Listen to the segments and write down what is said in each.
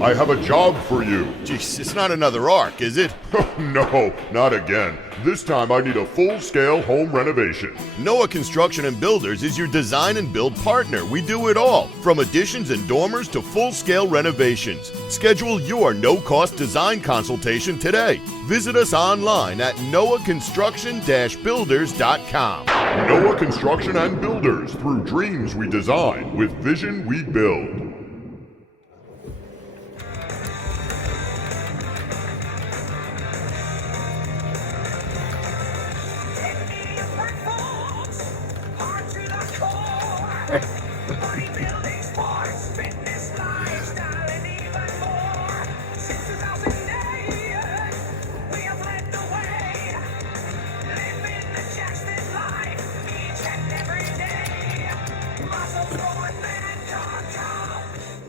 I have a job for you. Jeez, it's not another arc, is it? No, not again. This time I need a full-scale home renovation. Noah Construction and Builders is your design and build partner. We do it all, from additions and dormers to full-scale renovations. Schedule your no-cost design consultation today. Visit us online at noahconstruction-builders.com. Noah Construction and Builders. Through dreams we design, with vision we build.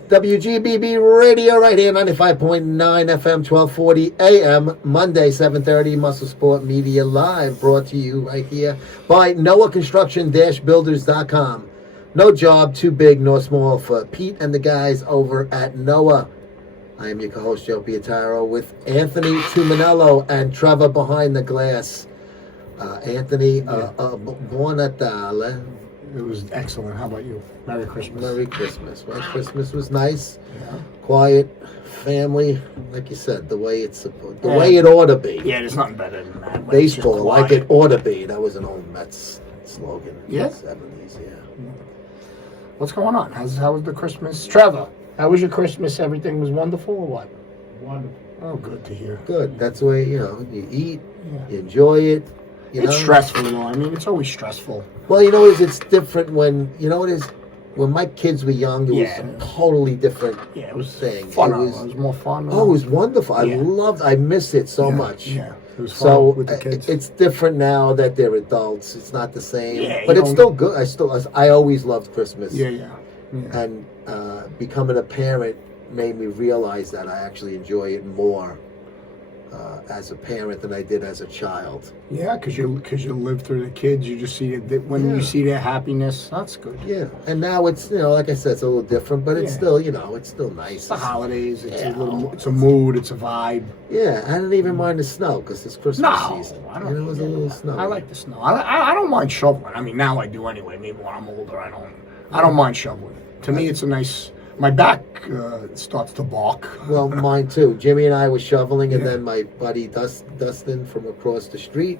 WGBB Radio right here, 95.9 FM, 1240 AM, Monday, 7:30, MuscleSport Media Live, brought to you right here by NoahConstruction-Builders.com. No job too big nor small for Pete and the guys over at Noah. I am your co-host, Joe Pietaro, with Anthony Tuminello and Trevor behind the glass. Anthony, buon Natale. It was excellent. How about you? Merry Christmas. Merry Christmas. Well, Christmas was nice. Yeah. Quiet, family, like you said, the way it ought to be. Yeah, there's nothing better than that. Baseball, like it ought to be. That was an old Mets slogan in the 70s, yeah. What's going on? How was the Christmas? Trevor, how was your Christmas? Everything was wonderful or what? Wonderful. Oh, good to hear. Good. That's the way, you eat, you enjoy it. It's stressful, though. I mean, it's always stressful. Well, it's different when, when my kids were young, it was a totally different it was thing. Fun. It was more fun. Oh, it was wonderful. I miss it so much. Yeah, it was fun with the kids. It's different now that they're adults. It's not the same. But it's still good. I always loved Christmas. Yeah. And becoming a parent made me realize that I actually enjoy it more as a parent than I did as a child. Yeah, because you live through the kids. You just see it when you see their happiness. That's good. Yeah, and now it's like I said, it's a little different, but it's still it's still nice. It's the holidays. It's it's a mood. It's a vibe. Yeah, I didn't even mind the snow because it's Christmas season. I don't. It was a little snow. I like the snow. I don't mind shoveling. I mean, now I do anyway. Maybe when I'm older, I don't mind shoveling. To me, it's a nice. My back starts to balk. Well, mine too. Jimmy and I were shoveling, and then my buddy Dustin from across the street,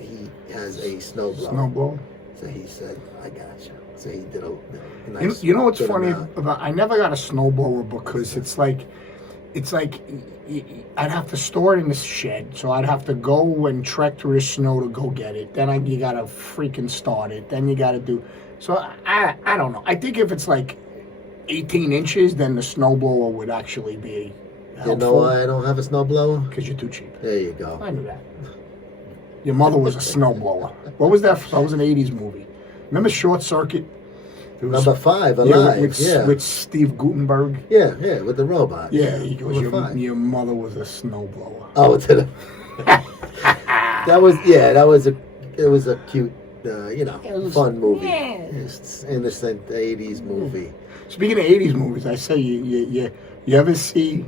he has a snowblower. So he said, "I got you." So he did a nice. You know what's funny about? I never got a snowblower because it's like I'd have to store it in this shed, so I'd have to go and trek through the snow to go get it. Then you gotta freaking start it. Then you gotta do. So I don't know. I think if it's like 18 inches, then the snowblower would actually be helpful. You know why I don't have a snowblower? Because you're too cheap. There you go. I knew that. Your mother was a snowblower. What was that? That was an 80s movie. Remember Short Circuit? Number 5, Alive. With Steve Guttenberg. Yeah, with the robot. Yeah, he goes, your mother was a snowblower. Oh, that was a cute, fun movie. Yeah. Innocent 80s movie. Speaking of 80s movies, I say you ever see,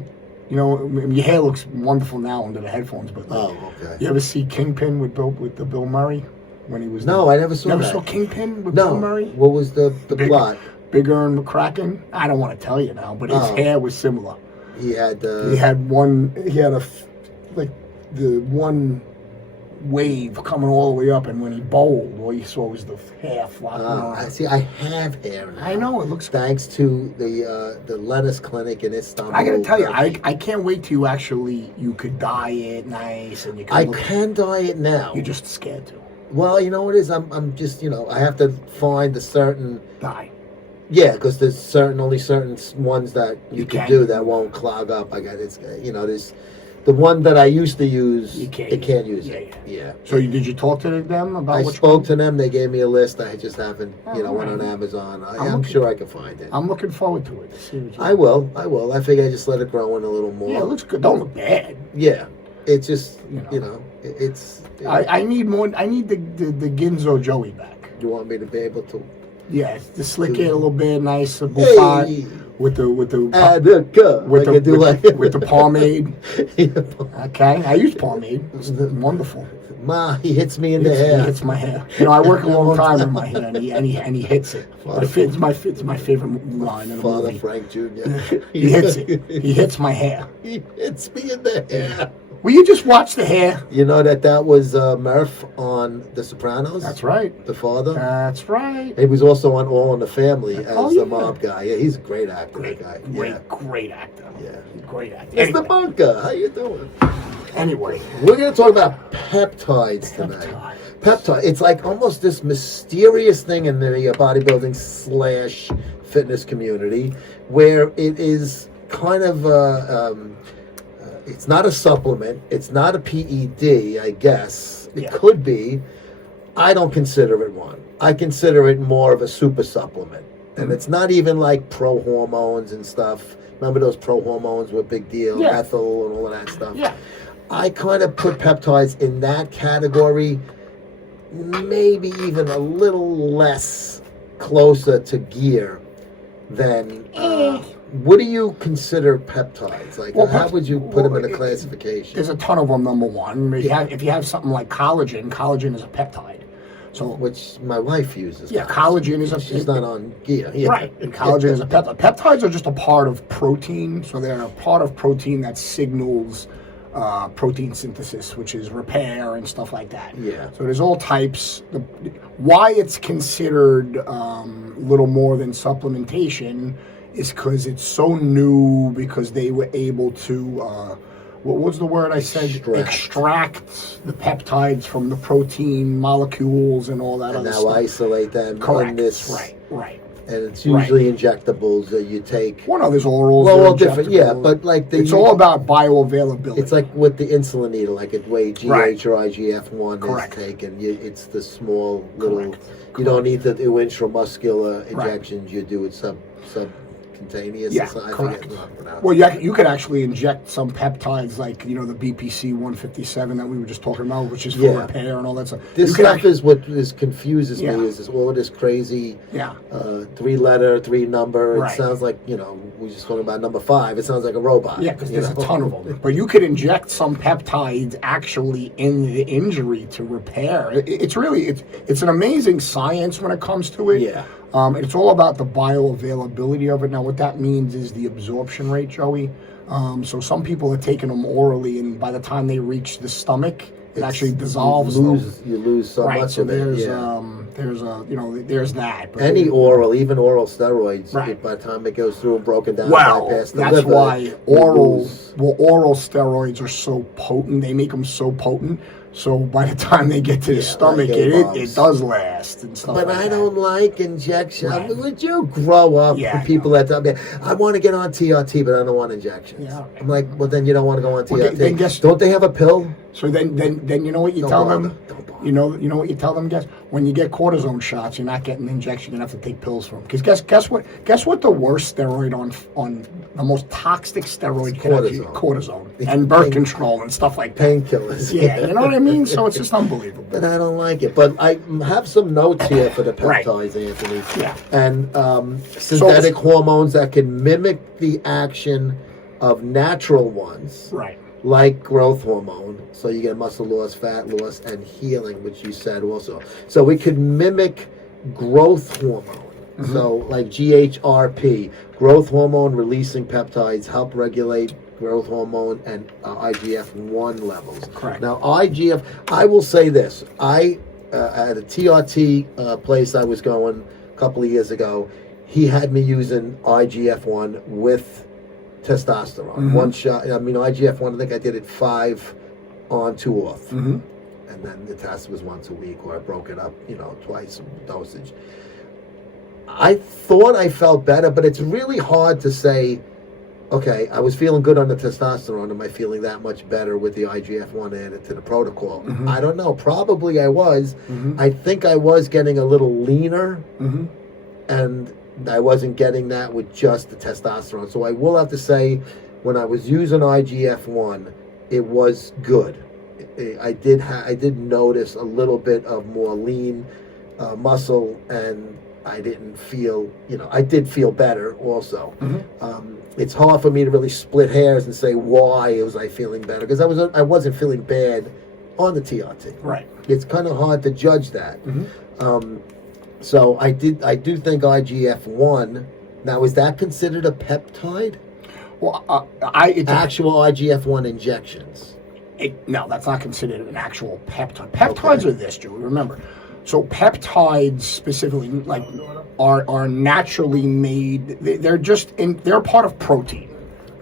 your hair looks wonderful now under the headphones, but okay. You ever see Kingpin with the Bill Murray when he was? No, I never saw that. Never saw Kingpin with Bill Murray? What was the plot? Big Earn McCracken. I don't want to tell you now, but his hair was similar. He had one wave coming all the way up, and when he bowled, all you saw was the hair flopping around. I have hair now. I know, it looks thanks to the lettuce clinic in Istanbul. I gotta tell you, I can't wait till you could dye it nice, and you can. I can dye it now. You're just scared to. Well, you know what it is? I'm just I have to find a certain dye. Yeah, because there's only certain ones that you can do that won't clog up. There's the one that I used to use. You can't use it. Yeah. So did you talk to them about? I spoke to them. They gave me a list. I just haven't, went on Amazon. I'm sure I can find it. I'm looking forward to it. To see what I will. I figure I just let it grow in a little more. Yeah, it looks good. Don't look bad. Yeah, it's just it's. I need more. I need the Ginzo Joey back. You want me to be able to Yeah, to slick it a little bit, nice, bouffant, Hey. with the Attica. with I the can do like with the pomade. Okay, I use pomade. It's wonderful. Ma, he hits me in He the hair. hits my hair. You know, I work a long time in my hair, and he hits it. It's my favorite line in the Father movie. Frank Jr. He hits it. He hits my hair. He hits me in the hair. Will you just watch the hair? You know that was Murph on The Sopranos? That's right. The father? That's right. He was also on All in the Family as Oh, the yeah. mob guy. Yeah, he's a great actor, that guy. Yeah. Great actor. Yeah. Great actor. It's the Anyway, bunker. How you doing? anyway. We're going to talk about peptides tonight. Peptide. It's like almost this mysterious thing in the bodybuilding / fitness community where it is kind of it's not a supplement. It's not a PED, I guess. It could be. I don't consider it one. I consider it more of a super supplement. And it's not even like pro hormones and stuff. Remember those pro hormones were a big deal, Yeah. methyl and all of that stuff. Yeah. I kind of put peptides in that category, maybe even a little less closer to gear than. What do you consider peptides? Like, Well, how would you put them in a classification? There's a ton of them. Number one, if you have something like collagen is a peptide. So Which my wife uses. yeah, collagen is a She's not on gear. Yeah. right. And collagen is a peptide. Peptides are just a part of protein, so they're a part of protein that signals protein synthesis, which is repair and stuff like that. Yeah. So there's all types. Why it's considered little more than supplementation is because it's so new. Because they were able to. What was the word I said? Extract the peptides from the protein molecules and all that And other now stuff. isolate them Correct. in this. Right. And it's usually injectables that you take. Well, no, there's orals. Well, there all are different. Yeah, injectables. but like It's all about bioavailability. It's like with the insulin needle, like the way GH Right. or IGF-1 Correct. is taken. It's the small little. Correct. You don't need the intramuscular injections. You do it subcutaneous. Yeah, I correct. forget how to pronounce Well, it. you could actually inject some peptides, like the BPC 157 that we were just talking about, which is for Yeah. repair and all that stuff. This You could stuff is what confuses Yeah. me. Is all of this crazy Yeah. 3-letter, 3-number? Right. It sounds like we just talking about number 5. It sounds like a robot. Yeah, because you there's know? a ton of them. But you could inject some peptides actually in the injury to repair. It's really it's an amazing science when it comes to it. Yeah. It's all about the bioavailability of it. Now, what that means is the absorption rate, Joey. So some people are taking them orally, and by the time they reach the stomach, it actually dissolves them. You lose so Right. much So of it. there's Yeah. there's that. But Any oral, even oral steroids, Right. by the time it goes through and broken down, Well, bypass the that's liver, why you oral lose. steroids are so potent. They make them so potent. So by the time they get to the stomach, like it A-bombs. does last and stuff. But like I that. don't like injection. Right. Would you grow up Yeah, for people that tell me, I want to get on TRT, but I don't want injections? Yeah. I'm like, well, then you don't want to go on Well, TRT. then guess- Don't they have a pill? So then you know what you Don't tell bother. them. Don't bother. You know what you tell them, guys. When you get cortisone shots, you're not getting an injection. You're gonna have to take pills from. Because guess what the worst steroid on the most toxic steroid can actually cortisone and birth control and stuff like that. Painkillers. Yeah, you know what I mean. So it's just unbelievable. But I don't like it. But I have some notes here for the Right. peptides, Anthony. Yeah. And synthetic hormones that can mimic the action of natural ones, Right. like growth hormone. So you get muscle loss, fat loss, and healing, which you said also. So we could mimic growth hormone. Mm-hmm. So like GHRP, growth hormone releasing peptides help regulate growth hormone and IGF-1 levels. Correct. Now I will say this. I at a TRT place I was going a couple of years ago, he had me using IGF-1 with testosterone. Mm-hmm. One shot. I mean, IGF-1, I think I did it 5 on, 2 off. Mm-hmm. And then the test was once a week, or I broke it up, twice dosage. I thought I felt better, but it's really hard to say, okay, I was feeling good on the testosterone. Am I feeling that much better with the IGF-1 added to the protocol? Mm-hmm. I don't know. Probably I was. Mm-hmm. I think I was getting a little leaner, Mm-hmm. and I wasn't getting that with just the testosterone. So I will have to say, when I was using IGF-1, it was good. I did notice a little bit of more lean muscle and I didn't feel, I did feel better also. It's hard for me to really split hairs and say why was I feeling better, because I wasn't feeling bad on the TRT. Right. It's kind of hard to judge that. So I do think IGF-1. Now, is that considered a peptide? Well, Actual IGF-1 injections. No, that's not considered an actual peptide. Peptides are this, Joe. Remember, so peptides specifically, like, are naturally made. They're they're part of protein.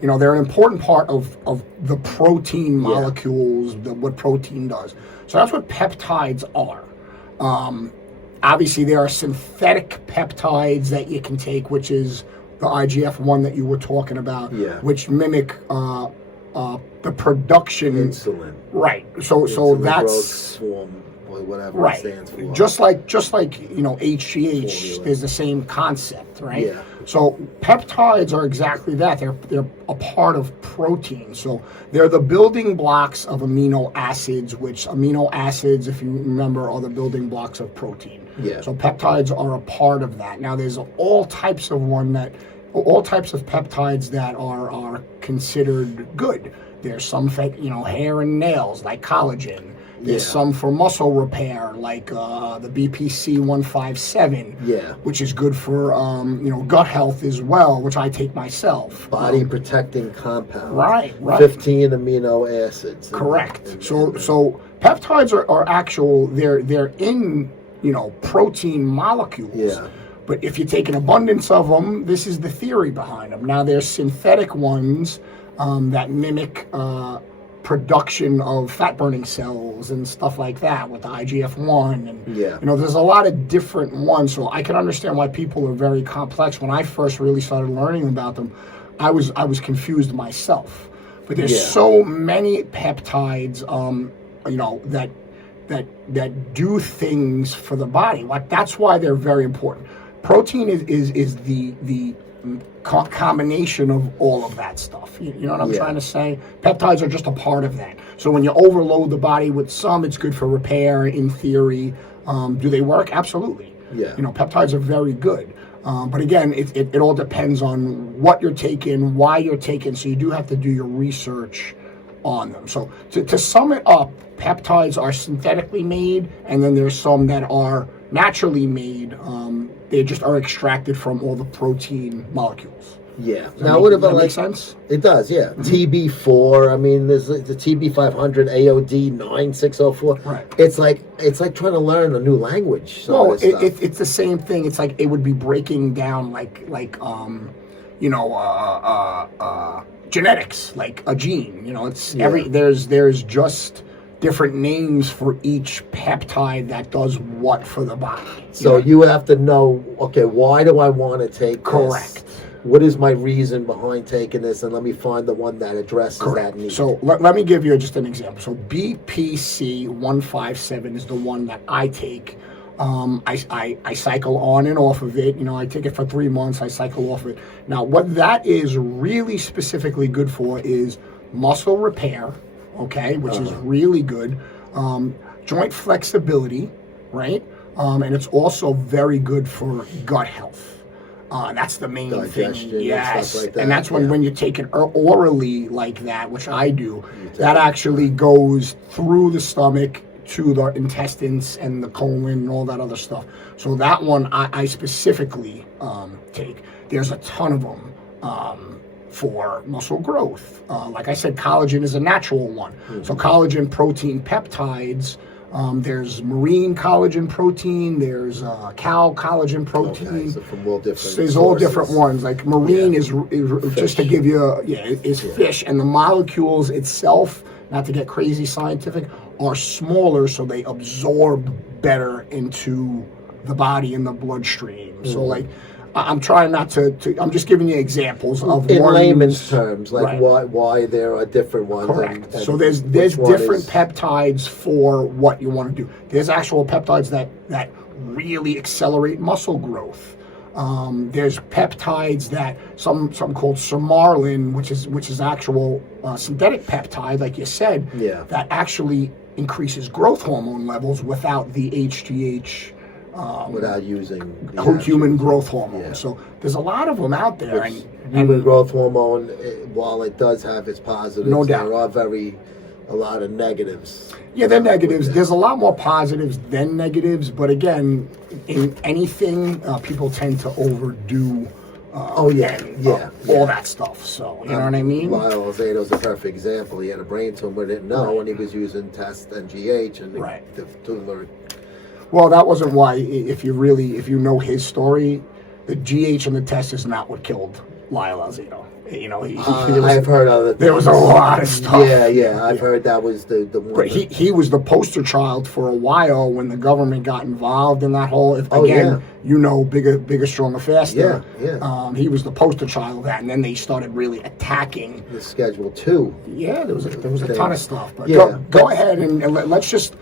They're an important part of the protein molecules, what protein does. So that's what peptides are. Obviously, there are synthetic peptides that you can take, which is the IGF-1 that you were talking about, which mimic the production insulin. Right. So Insulin that's growth form, or whatever right. it stands for. Just like HGH, Formula. there's the same concept, right? Yeah. So peptides are exactly that. They're a part of protein. So they're the building blocks of amino acids, which amino acids, if you remember, are the building blocks of protein. Yeah. So peptides are a part of that. Now there's all types of peptides that are considered good. There's some for hair and nails, like collagen. There's some for muscle repair, like the BPC 157, which is good for gut health as well, which I take myself. Body protecting compound. Right. 15 amino acids. Correct. So peptides are actual. They're in protein molecules. Yeah. But if you take an abundance of them, this is the theory behind them. Now there's synthetic ones that mimic production of fat-burning cells and stuff like that with the IGF-1. And there's a lot of different ones, so I can understand why people are very complex. When I first really started learning about them, I was confused myself. But there's so many peptides, that do things for the body. That's why they're very important. Protein is the combination of all of that stuff. You know what I'm trying to say? Peptides are just a part of that. So when you overload the body with some, it's good for repair, in theory. Do they work? Absolutely. Yeah. Peptides are very good. But again, it all depends on what you're taking, why you're taking, so you do have to do your research on them. So to sum it up, peptides are synthetically made, and then there's some that are naturally made. They just are extracted from all the protein molecules. Yeah. Now, what about make sense? It does, yeah. TB4. I mean, there's the TB500, AOD 9604. Right. It's like trying to learn a new language. Well, it's the same thing. It's like it would be breaking down genetics, like a gene. It's there's just different names for each peptide that does what for the body. So you have to know, okay, why do I want to take this? Correct. What is my reason behind taking this? And let me find the one that addresses that need. So let me give you just an example. So BPC 157 is the one that I take. I cycle on and off of it. I take it for 3 months. I cycle off of it. Now, what that is really specifically good for is muscle repair, okay, which is really good. Joint flexibility, right? And it's also very good for gut health. That's the main Digestion thing. Yes. And stuff like that. And that's when you take it orally like that, which I do, that actually goes through the stomach to the intestines and the colon and all that other stuff. So that one I specifically take. There's a ton of them for muscle growth. Like I said, collagen is a natural one. So collagen protein peptides, there's marine collagen protein, there's cow collagen protein. Okay, so from all different There's sources. all different ones. Like marine is just to give you, is fish, and the molecules itself, not to get crazy scientific, are smaller, so they absorb better into the body and the bloodstream. So like, I'm trying not to I'm just giving you examples of in ones, layman's terms, like right. why there are different ones. Correct. And So there's different peptides for what you want to do. There's actual peptides that really accelerate muscle growth. There's peptides that some called sermarlin, which is actual synthetic peptide, like you said, that actually increases growth hormone levels without the HGH without using the human growth hormone. Yeah. So there's a lot of them out there. Which human growth hormone, while it does have its positives, No doubt. there are a lot of negatives. Yeah, they're negatives. There's a lot more positives than negatives, but again, in anything, people tend to overdo. All that stuff. So you know what I mean. Lyle Alzado's a perfect example. He had a brain tumor, didn't know, and he was using test and GH, and the tumor. Well, that wasn't why. If you know his story, the GH and the test is not what killed Lyle Alzado. You know, I've heard other things. There was a lot of stuff. Yeah, I've heard that was the one. But he was the poster child for a while when the government got involved in that whole. Bigger, stronger, faster. Yeah. He was the poster child of that, and then they started really attacking the Schedule 2. Yeah, there was a ton of stuff. But yeah, go ahead and let's just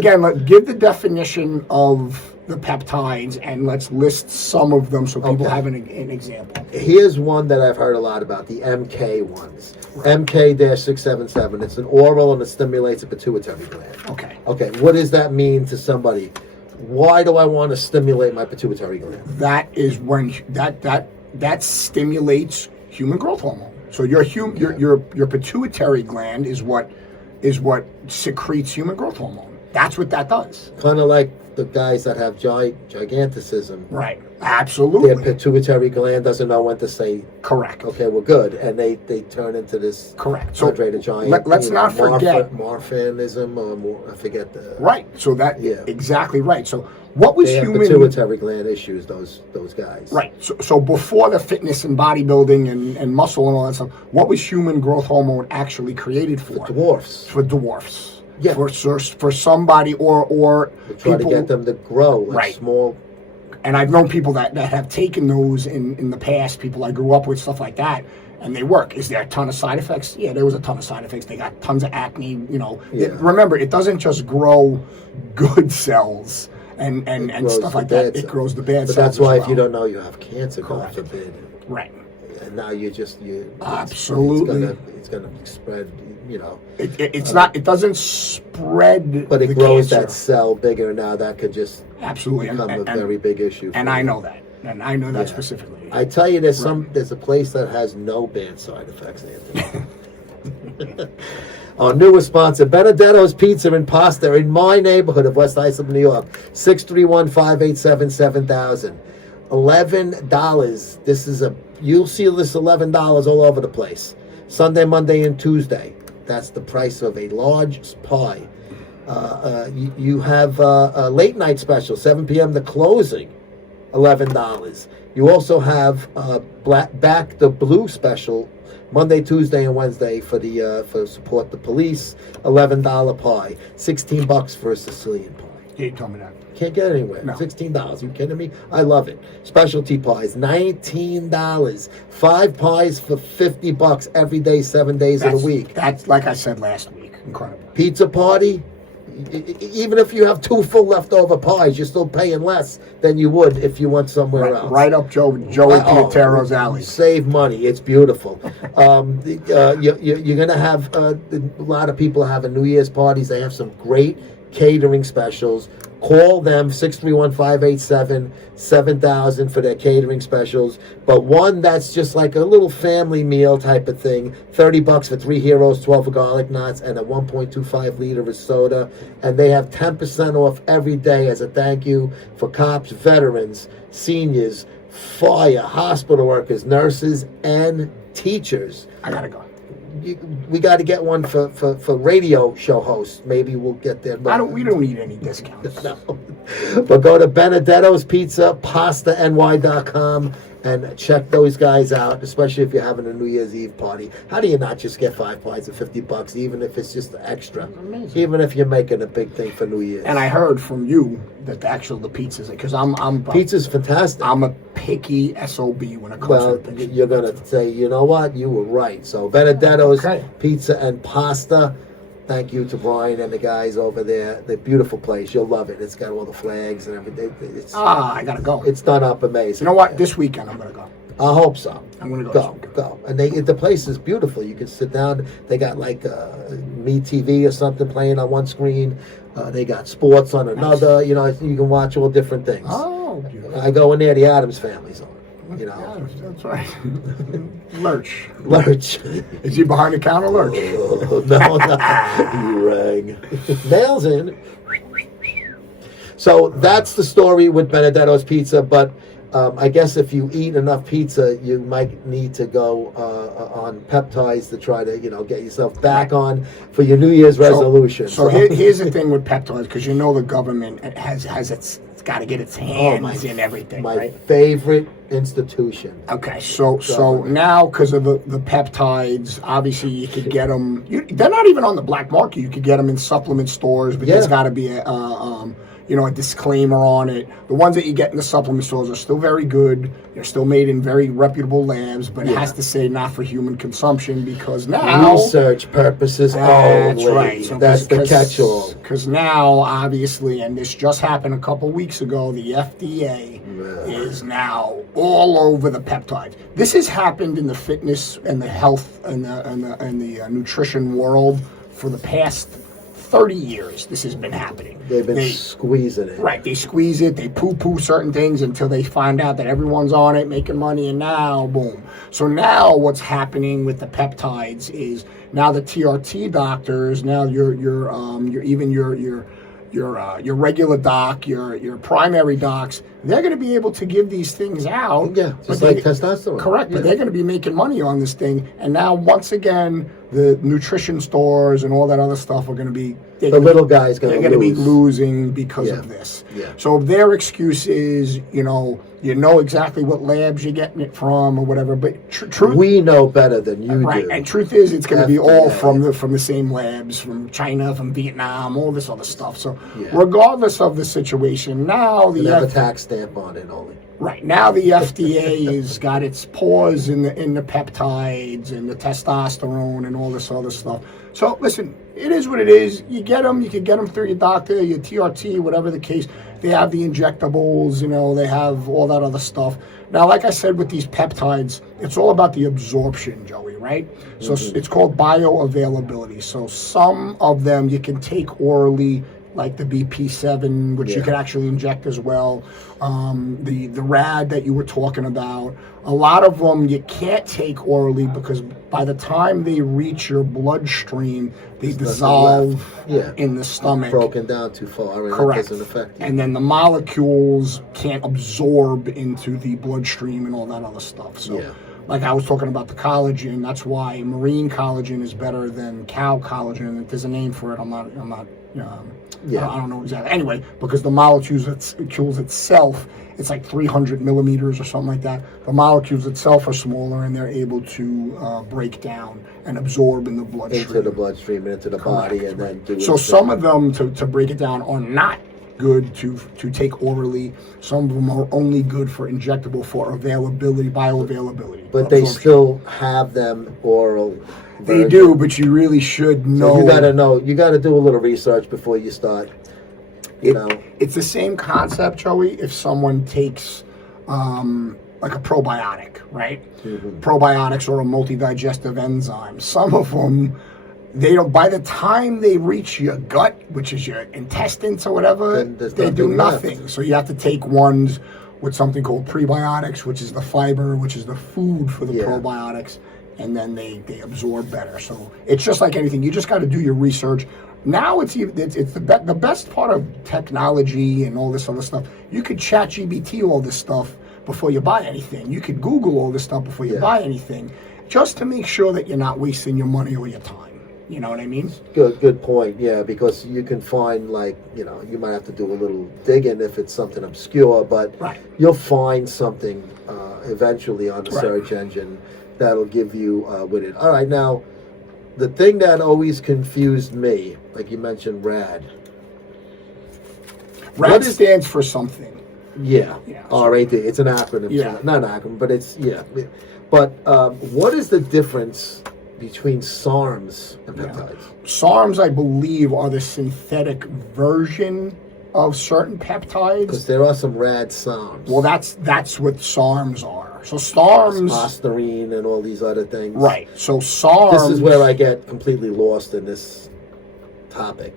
give the definition of the peptides, and let's list some of them so people have an example. Here's one that I've heard a lot about, the MK ones. Right. MK-677. It's an oral and it stimulates the pituitary gland. Okay. What does that mean to somebody? Why do I want to stimulate my pituitary gland? That is when that stimulates human growth hormone. So your pituitary gland is what secretes human growth hormone. That's what that does. Kind of like the guys that have giganticism. Right. Absolutely. Their pituitary gland doesn't know when to say, correct. Okay, we're good. And they turn into this hydrated giant. Let's not forget. Morphinism, or I forget the... Right. So exactly right. So what was human... pituitary gland issues, those guys. Right. So before the fitness and bodybuilding and muscle and all that stuff, what was human growth hormone actually created for? For dwarfs. Yeah. For somebody or try to get them to grow like small. And I've known people that have taken those in the past, people I grew up with, stuff like that, and they work. Is there a ton of side effects? Yeah, there was a ton of side effects. They got tons of acne, you know. Remember, it doesn't just grow good cells and stuff like that. It grows the bad cells. But that's why if you don't know you have cancer, God forbid. Right. And now absolutely. It's gonna spread, you know. It doesn't spread. But it grows that cell bigger now. That could just absolutely become a very big issue. And I know that. And I know that specifically. I tell you, there's a place that has no bad side effects, Anthony. Our newest sponsor, Benedetto's Pizza and Pasta in my neighborhood of West Islip, New York. 631-587-7000. $11. You'll see this $11 all over the place. Sunday, Monday, and Tuesday. That's the price of a large pie. You have a late night special, 7 p.m. the closing, $11. You also have Back the Blue special, Monday, Tuesday, and Wednesday for support the police, $11 pie, $16 for a Sicilian pie. You told me that. Can't get anywhere. No. $16. You kidding me? I love it. Specialty pies, $19. 5 pies for $50 every day, 7 days of the week. That's like I said last week. Incredible. Pizza party. Even if you have 2 full leftover pies, you're still paying less than you would if you went somewhere else. Right up Joey Pietero's alley. Save money. It's beautiful. You're going to have a lot of people having New Year's parties. They have some great catering specials. Call them, 631-587-7000 for their catering specials. But one that's just like a little family meal type of thing, $30 for 3 heroes, 12 for garlic knots, and a 1.25 liter of soda. And they have 10% off every day as a thank you for cops, veterans, seniors, fire, hospital workers, nurses, and teachers. I gotta go. We got to get one for radio show hosts. Maybe we'll get there. We don't need any discounts. No. But go to Benedetto's Pizza, PastaNY.com, and check those guys out, especially if you're having a New Year's Eve party. How do you not just get 5 pies for $50, even if it's just extra? Amazing. Even if you're making a big thing for New Year's. And I heard from you that the pizza's, because I'm pizza's fantastic. I'm a picky SOB when it comes to pizza. You're gonna say, you know what, you were right. So Benedetto's Pizza and Pasta. Thank you to Brian and the guys over there. The beautiful place. You'll love it. It's got all the flags and everything. I gotta go. It's done up amazing. You know what? This weekend I'm gonna go. I hope so. I'm gonna Go. And the place is beautiful. You can sit down. They got like Me TV or something playing on one screen. They got sports on another. Nice. You know, you can watch all different things. Oh, beautiful. I go in there. The Addams Family's on. You know, Yeah, that's right. Lurch. Is he behind the counter, Lurch? No, you rang. Mail's in. So that's the story with Benedetto's Pizza. But I guess if you eat enough pizza, you might need to go on peptides to try to, get yourself back on for your New Year's resolution. So here's the thing with peptides, because the government has it's got to get its hands in everything. My right? favorite institution. Okay, so now because of the peptides, obviously you could get them. They're not even on the black market. You could get them in supplement stores, but there's got to be a disclaimer on it. The ones that you get in the supplement stores are still very good. They're still made in very reputable labs, but it has to say not for human consumption because now research purposes only. That's right. So that's the catch-all. Because now, obviously, and this just happened a couple weeks ago, the FDA is now all over the peptides. This has happened in the fitness and the health and the nutrition world for the past 30 years. This has been happening. They've been squeezing it. Right. They squeeze it. They poo-poo certain things until they find out that everyone's on it, making money, and now, boom. So now what's happening with the peptides is now the TRT doctors, now your regular doc, your primary docs, they're going to be able to give these things out. Yeah, just like testosterone. Correct, but they're going to be making money on this thing. And now, once again, the nutrition stores and all that other stuff are going to be... The little guys going to be losing because of this. Yeah. So their excuse is, you know exactly what labs you're getting it from or whatever, but truth... We know better than you do. Right, and truth is, it's going to be all from the same labs, from China, from Vietnam, all this other stuff. So regardless of the situation, now the... They have a tax stamp on it only. Right, now the FDA has got its paws in the peptides and the testosterone and all this other stuff. So listen, it is what it is. You get them, you can get them through your doctor, your TRT, whatever the case. They have the injectables, they have all that other stuff. Now, like I said with these peptides, it's all about the absorption, Joey, right? So it's called bioavailability. So some of them you can take orally, like the BP7, which you could actually inject as well. The RAD that you were talking about. A lot of them you can't take orally because by the time they reach your bloodstream, they dissolve in the stomach. Broken down too far, and correct. It doesn't affect you. And then the molecules can't absorb into the bloodstream and all that other stuff. So, like I was talking about the collagen, that's why marine collagen is better than cow collagen. There's a name for it. I don't know exactly. Anyway, because the molecules itself, it's like 300 millimeters or something like that. The molecules itself are smaller, and they're able to break down and absorb in the bloodstream. Into the bloodstream and into the body, and then do it. So some of them, to break it down, are not good to take orally. Some of them are only good for injectable for bioavailability. But they still have them oral. They do, but you really should know. So you gotta know. You gotta do a little research before you start. It's the same concept, Joey. If someone takes like a probiotic, right? Mm-hmm. Probiotics or a multi-digestive enzyme. Some of them, they don't. By the time they reach your gut, which is your intestines or whatever, they do nothing. Left. So you have to take ones with something called prebiotics, which is the fiber, which is the food for the probiotics. And then they absorb better. So it's just like anything. You just got to do your research. Now it's the best part of technology and all this other stuff. You could ChatGPT all this stuff before you buy anything. You could Google all this stuff before you buy anything, just to make sure that you're not wasting your money or your time. You know what I mean? Good point. Yeah, because you can find you might have to do a little digging if it's something obscure, but you'll find something eventually on the search engine that'll give you with it. All right, now, the thing that always confused me, like you mentioned, RAD. RAD stands for something. Yeah. R-A-D. It's an acronym. Yeah. Not an acronym, but it's, But what is the difference between SARMs and peptides? SARMs, I believe, are the synthetic version of certain peptides. Because there are some RAD SARMs. Well, that's what SARMs are. So SARMs, Ostarine and all these other things. right? So SARMs. This is where I get completely lost in this topic.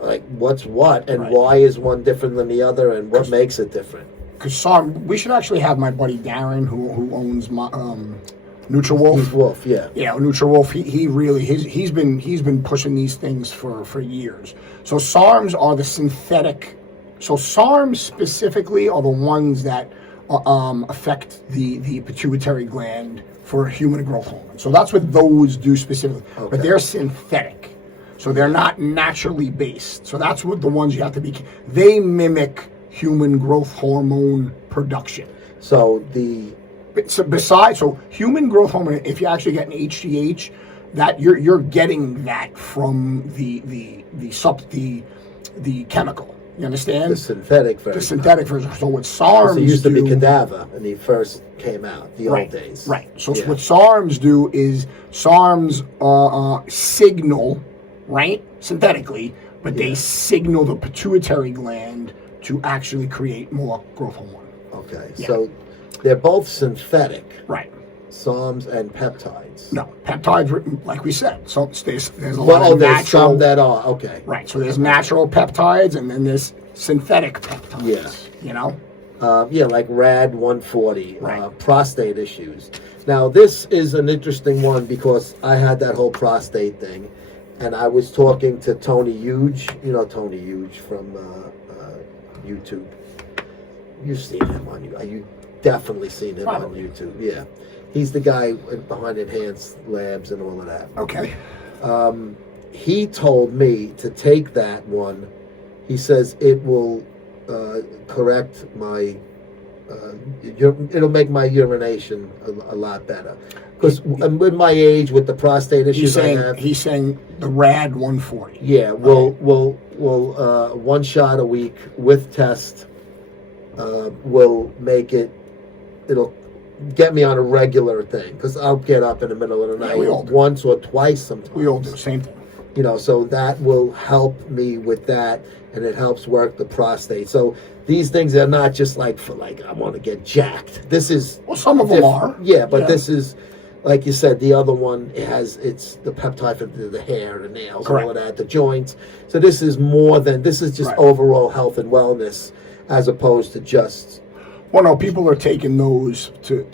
Like, what's what, and Right. why is one different than the other, and what makes it different? Because SARM, we should actually have my buddy Darren, who owns my NutriWolf. He's Wolf, yeah. Yeah, NutriWolf. He really he's been pushing these things for years. So SARMs are the synthetic. So SARMs specifically are the ones that affect the pituitary gland for human growth hormone. So that's what those do specifically. Okay. But they're synthetic. So they're not naturally based. So that's what the ones you have to be. They mimic human growth hormone production. So So human growth hormone, if you actually get an HGH, that you're getting that from the chemical. You understand? the synthetic version. The synthetic version. So what SARMs It used to be do, cadaver when he first came out, the right, old days. right. So Yeah. what SARMs do is SARMs signal, right, synthetically, but they signal the pituitary gland to actually create more growth hormone. Okay, Yeah. so they're both synthetic, Right. SARMs and peptides. No, peptides, like we said. So there's a lot Well, of there's natural. some that are, okay. Right. So there's natural peptides, and then there's synthetic peptides. Yeah. You know. Yeah, like RAD 140, Right. prostate issues. Now, this is an interesting one because I had that whole prostate thing, and I was talking to Tony Huge. You know Tony Huge from YouTube. You've seen him on YouTube. You definitely seen him Probably. on YouTube. Yeah, he's the guy behind Enhanced Labs and all of that. Okay. He told me to take that one. He says it will correct my. It'll make my urination a lot better. Because with my age, with the prostate issues I have, He's saying the RAD 140. yeah, we'll one shot a week with test will make it. It'll get me on a regular thing because I'll get up in the middle of the night we all do. once or twice sometimes. We all do the same thing. You know, so that will help me with that, and it helps work the prostate. So these things are not just like for like I want to get jacked. This is Well, some of them are. yeah, but this is like you said. The other one it's the peptide for the hair, the nails, Correct. all of that, the joints. So this is more than this is just Right. overall health and wellness, as opposed to just Well, no, people are taking those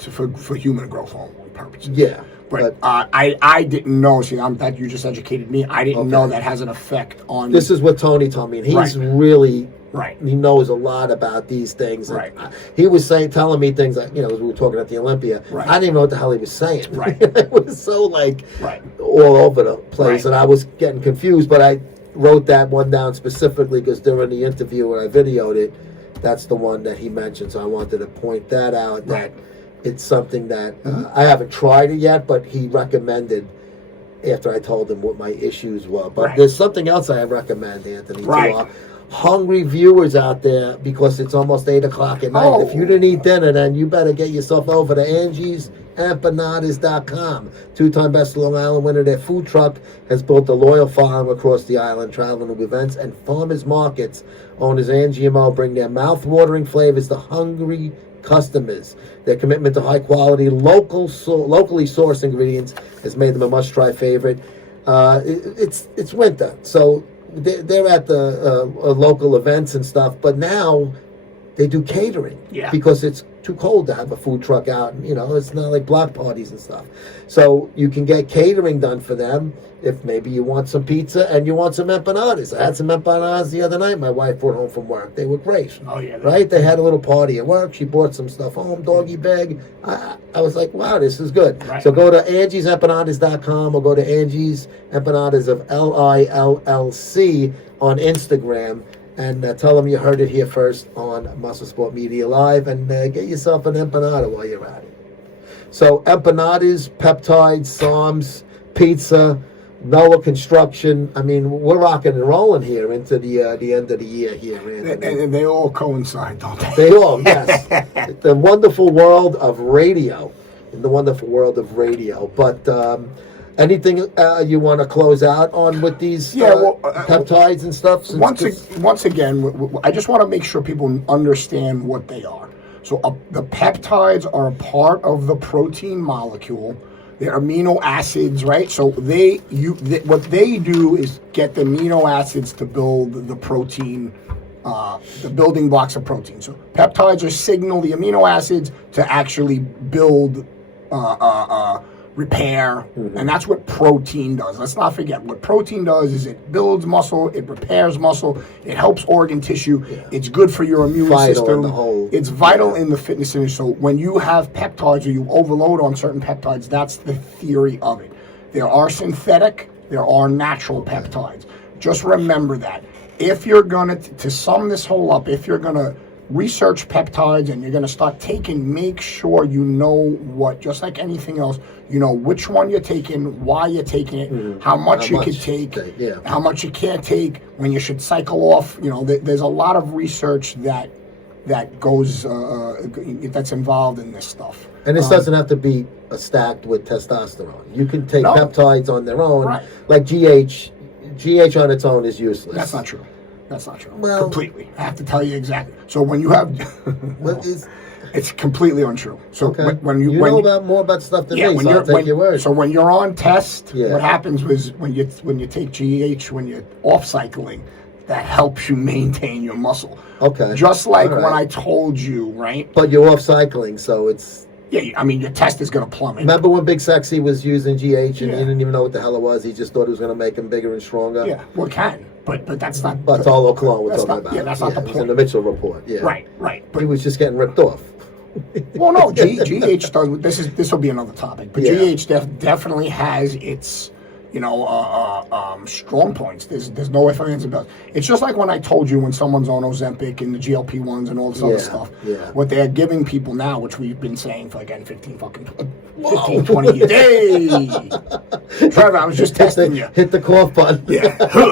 for human growth hormone purposes. yeah. But I didn't know. See, I'm glad you just educated me. I didn't know Okay. that has an effect on. This is what Tony told me, and he's Right. really Right. He knows a lot about these things. And Right. he was telling me things like, as we were talking at the Olympia. Right. I didn't even know what the hell he was saying. Right. It was so Right. all over the place, Right. and I was getting confused. But I wrote that one down specifically because during the interview when I videoed it, that's the one that he mentioned. So I wanted to point that out. That it's something that I haven't tried it yet, but he recommended after I told him what my issues were. But Right. there's something else I recommend, Anthony, Right. to our hungry viewers out there, because it's almost 8 o'clock at night. Oh. If you didn't eat dinner, then you better get yourself over to Angie'sEmpanadas.com. Two-time Best Long Island winner. Their food truck has built a loyal following across the island, traveling to events and farmers markets. Owners Angie and Mo bring their mouth-watering flavors to hungry customers. Their commitment to high-quality, locally sourced ingredients has made them a must-try favorite. It's winter, so they're at the local events and stuff, but now they do catering because it's too cold to have a food truck out, and it's not like block parties and stuff. So you can get catering done for them if maybe you want some pizza and you want some empanadas. I had some empanadas the other night my wife brought home from work. They were great. Oh, yeah. Right? They had a little party at work. She brought some stuff home, doggy bag. I was like, wow, this is good. Right. So go to Angie'sEmpanadas.com or go to Angie's Empanadas of LILLC on Instagram and tell them you heard it here first on MuscleSport Media Live, and get yourself an empanada while you're at it. So empanadas, peptides, SARMs, pizza, NOAA construction. I mean, we're rocking and rolling here into the end of the year here, Anthony. And they all coincide, don't they? They all, yes. The wonderful world of radio. In the wonderful world of radio. But anything you want to close out on with these peptides and stuff? Once again, I just want to make sure people understand what they are. So the peptides are a part of the protein molecule. They're amino acids, right? So what they do is get the amino acids to build the protein, the building blocks of protein. So peptides signal the amino acids to actually build, repair, and that's what protein does. Let's not forget, what protein does is it builds muscle, it repairs muscle, it helps organ tissue, it's good for your immune system. It's vital in the fitness industry. So when you have peptides or you overload on certain peptides, that's the theory of it. There are synthetic, there are natural peptides. Just remember that. If you're gonna, to sum this whole up, if you're gonna research peptides and you're going to start taking, make sure you know what, just like anything else, you know which one you're taking, why you're taking it, how much you can take, how much you can't take, when you should cycle off. You know, there's a lot of research that goes, that's involved in this stuff. And this doesn't have to be stacked with testosterone. You can take peptides on their own, like GH. GH on its own is useless. That's not true. That's not true. Well, completely. I have to tell you exactly. So when you have, it's completely untrue. So when you know about more about stuff than me, so I'll take your word. So when you're on test, what happens was when you take GH, when you're off cycling, that helps you maintain your muscle. Okay. Just like when I told you, right? But you're off cycling, so it's. Yeah, I mean, your test is going to plummet. Remember when Big Sexy was using GH and he didn't even know what the hell it was? He just thought it was going to make him bigger and stronger? Yeah, well, it can. But that's not. But it's all cologne we're talking about. Yeah, that's not the point. point. It was in the Mitchell report. Yeah. Right. But he was just getting ripped off. Well, no, GH does. This will be another topic. But GH definitely has its, strong points. There's no ifs, ands, and buts. It's just like when I told you when someone's on Ozempic and the GLP-1s and all this other stuff. Yeah. What they're giving people now, which we've been saying for 15, 20 years. Hey! Trevor, I was just testing you. Hit the cough button. Yeah. Who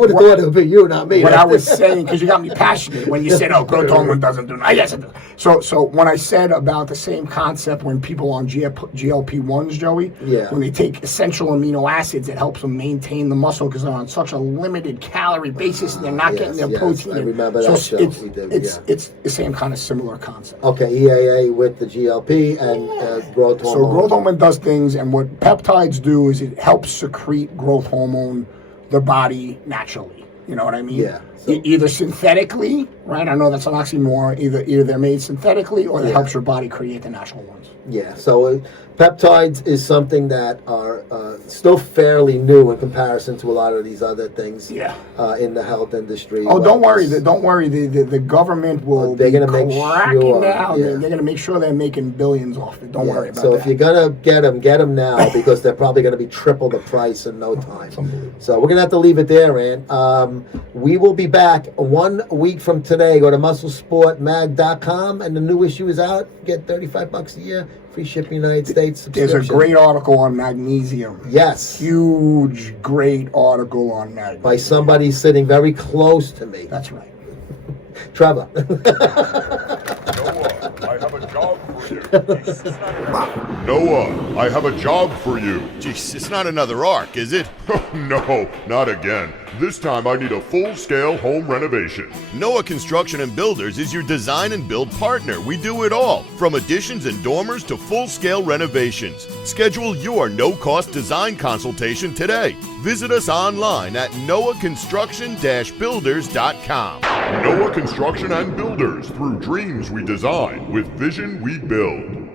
would have thought it would be you, not me? What I was saying, because you got me passionate when you said, growth hormone doesn't do that. Yes, it does. So when I said about the same concept when people on GLP-1s, Joey, when they take essential amino acids, it helps them maintain the muscle because they're on such a limited calorie basis and they're not getting their protein. I remember that show we did. It's the same kind of similar concept. Okay, EAA with the GLP and growth hormone. So growth hormone does things, and what peptides do is it helps secrete growth hormone, the body, naturally. You know what I mean? Yeah. Either synthetically, right? I know that's an oxymoron. Either they're made synthetically or it helps your body create the natural ones. Yeah. So peptides is something that are still fairly new in comparison to a lot of these other things. In the health industry. Oh, don't worry. Don't worry. The government will. They're going to make sure. They're going to make sure they're making billions off it. Don't worry about that. So if you're going to get them now because they're probably going to be triple the price in no time. So we're going to have to leave it there, Ant. We will be back 1 week from today. Go to MuscleSportMag.com and the new issue is out. Get $35 a year. Free shipping United States subscription. There's a great article on magnesium. Yes. Huge, great article on magnesium. By somebody sitting very close to me. That's right. Trevor. I have a job for you. Noah, I have a job for you. Jeez, it's not another arc, is it? No, not again. This time I need a full-scale home renovation. Noah Construction and Builders is your design and build partner. We do it all, from additions and dormers to full-scale renovations. Schedule your no-cost design consultation today. Visit us online at noahconstruction-builders.com. Noah Construction and Builders. Through dreams we design, with vision we build.